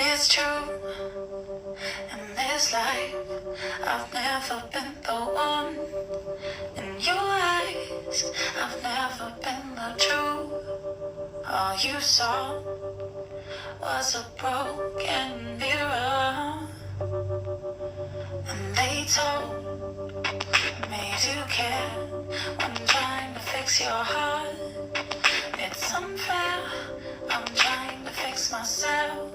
It's true, in this life, I've never been the one. In your eyes, I've never been the truth. All you saw was a broken mirror, and they told me to care when trying to fix your heart. It's unfair, I'm trying to fix myself,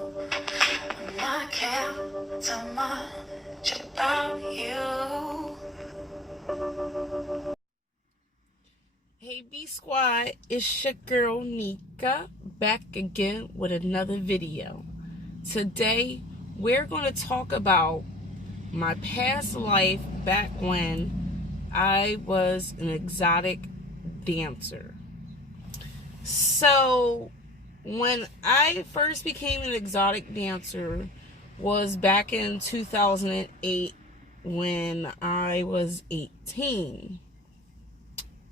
and I care too much about you. Hey B Squad, it's your girl Nika back again with another video. Today we're going to talk about my past life back when I was an exotic dancer. So when I first became an exotic dancer was back in 2008 when I was 18.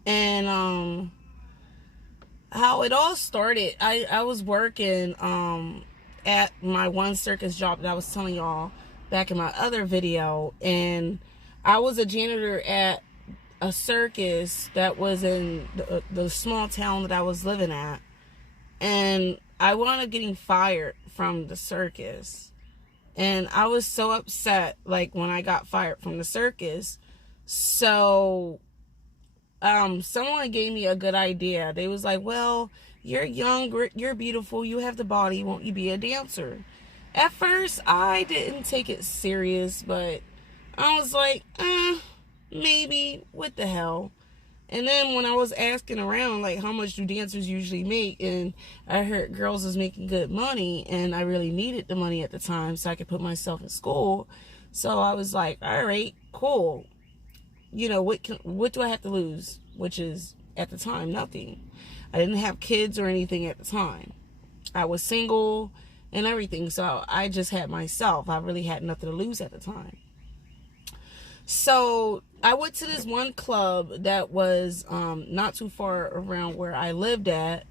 And how it all started, I was working at my one circus job that I was telling y'all back in my other video, and I was a janitor at a circus that was in the small town that I was living at, and I wound up getting fired from the circus. And I was so upset, like, when I got fired from the circus. So someone gave me a good idea. They was like, well, you're young, you're beautiful, you have the body, won't you be a dancer? At first, I didn't take it serious, but I was like, maybe, what the hell? And then when I was asking around, like, how much do dancers usually make, and I heard girls was making good money, and I really needed the money at the time so I could put myself in school. So I was like, all right, cool. You know, what do I have to lose? Which is, at the time, nothing. I didn't have kids or anything at the time. I was single and everything, so I just had myself. I really had nothing to lose at the time. So I went to this one club that was not too far around where I lived at.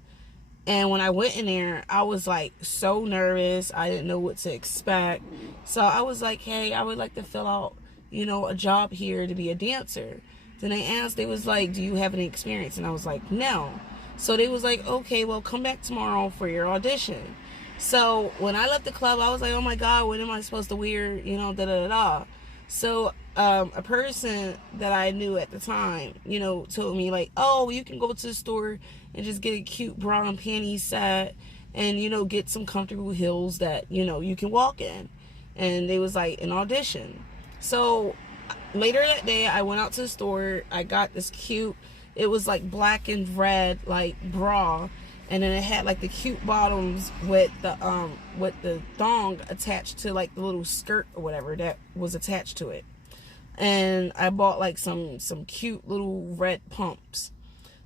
And when I went in there, I was like so nervous. I didn't know what to expect. So I was like, hey, I would like to fill out, you know, a job here to be a dancer. Then they asked, they was like, do you have any experience? And I was like, no. So they was like, okay, well, come back tomorrow for your audition. So when I left the club, I was like, oh my God, what am I supposed to wear? You know, da-da-da-da. So a person that I knew at the time, you know, told me like, oh, you can go to the store and just get a cute bra and panty set and, you know, get some comfortable heels that, you know, you can walk in. And they was like, an audition. So later that day, I went out to the store. I got this cute, it was like black and red, like bra. And then it had like the cute bottoms with the thong attached to like the little skirt or whatever that was attached to it. And I bought like some cute little red pumps.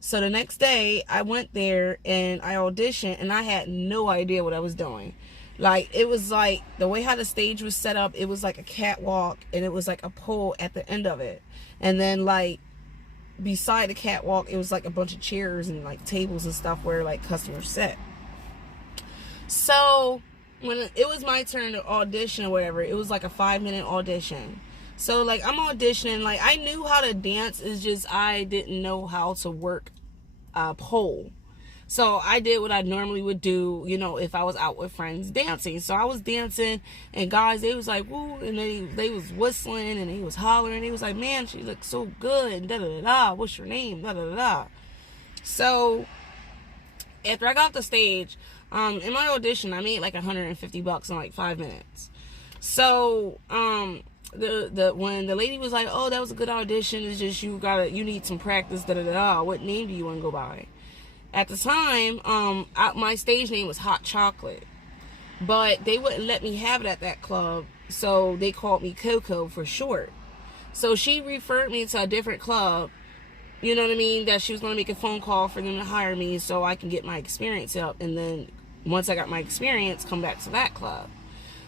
So the next day I went there and I auditioned, and I had no idea what I was doing. Like, it was like the way how the stage was set up, it was like a catwalk, and it was like a pole at the end of it. And then like beside the catwalk, it was like a bunch of chairs and like tables and stuff where like customers sit. So when it was my turn to audition or whatever, it was like a 5-minute audition. So like I'm auditioning, like I knew how to dance, it's just I didn't know how to work a pole. So I did what I normally would do, you know, if I was out with friends dancing. So I was dancing, and guys, they was like, woo, and they was whistling, and they was hollering. They was like, man, she looks so good, and da-da-da-da, what's your name, da-da-da-da. So after I got off the stage, in my audition, I made like $150 in like 5 minutes. So, when the lady was like, oh, that was a good audition, it's just you need some practice, da-da-da-da, what name do you want to go by? At the time, my stage name was Hot Chocolate, but they wouldn't let me have it at that club, so they called me Coco for short. So she referred me to a different club, you know what I mean, that she was going to make a phone call for them to hire me so I can get my experience up, and then once I got my experience, come back to that club.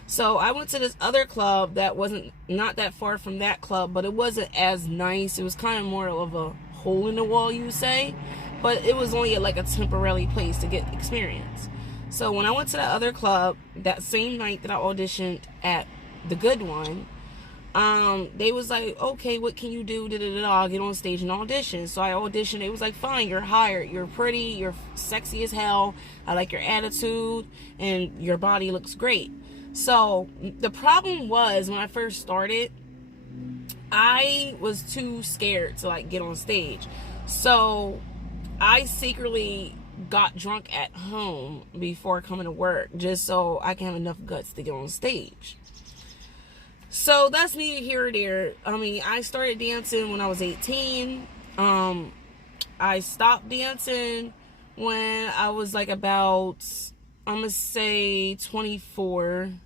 So I went to this other club that wasn't not that far from that club, but it wasn't as nice. It was kind of more of a hole in the wall, you would say. But it was only like a temporary place to get experience. So when I went to the other club, that same night that I auditioned at the good one, they was like, okay, what can you do? I'll get on stage and audition. So I auditioned. It was like, fine, you're hired. You're pretty. You're sexy as hell. I like your attitude, and your body looks great. So the problem was, when I first started, I was too scared to like get on stage. So I secretly got drunk at home before coming to work, just so I can have enough guts to get on stage. So that's neither here or there. I mean, I started dancing when I was 18. I stopped dancing when I was like about, I'm gonna say 24. I'm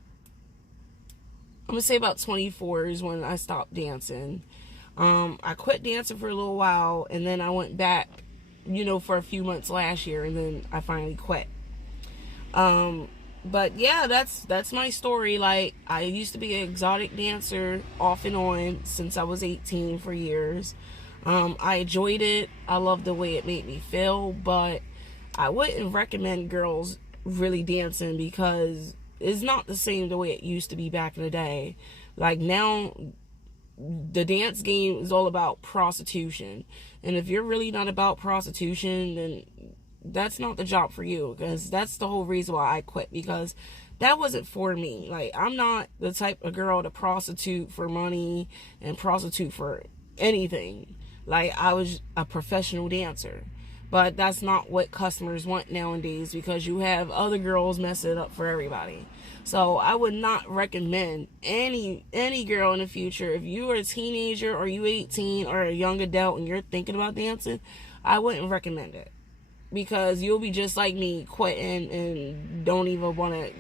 gonna say about 24 is when I stopped dancing. I quit dancing for a little while, and then I went back, for a few months last year, and then I finally quit. But yeah, that's my story. Like, I used to be an exotic dancer off and on since I was 18 for years. I enjoyed it. I loved the way it made me feel, but I wouldn't recommend girls really dancing, because it's not the same the way it used to be back in the day. Like, now the dance game is all about prostitution, and if you're really not about prostitution, then that's not the job for you, because that's the whole reason why I quit, because that wasn't for me. Like, I'm not the type of girl to prostitute for money and prostitute for anything. Like, I was a professional dancer, but that's not what customers want nowadays, because you have other girls messing it up for everybody. So I would not recommend any girl in the future, if you are a teenager or you 18 or a young adult and you're thinking about dancing, I wouldn't recommend it, because you'll be just like me, quitting and don't even want to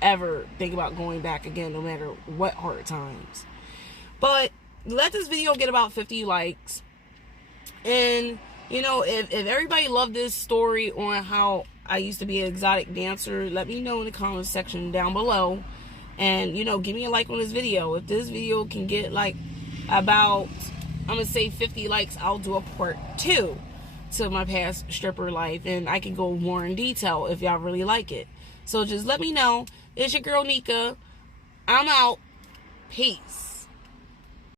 ever think about going back again, no matter what hard times. But let this video get about 50 likes, and if everybody loved this story on how I used to be an exotic dancer, let me know in the comments section down below, and give me a like on this video. If this video can get like about, I'm gonna say 50 likes, I'll do a part 2 to my past stripper life, and I can go more in detail if y'all really like it. So just let me know. It's your girl Nika. I'm out. Peace.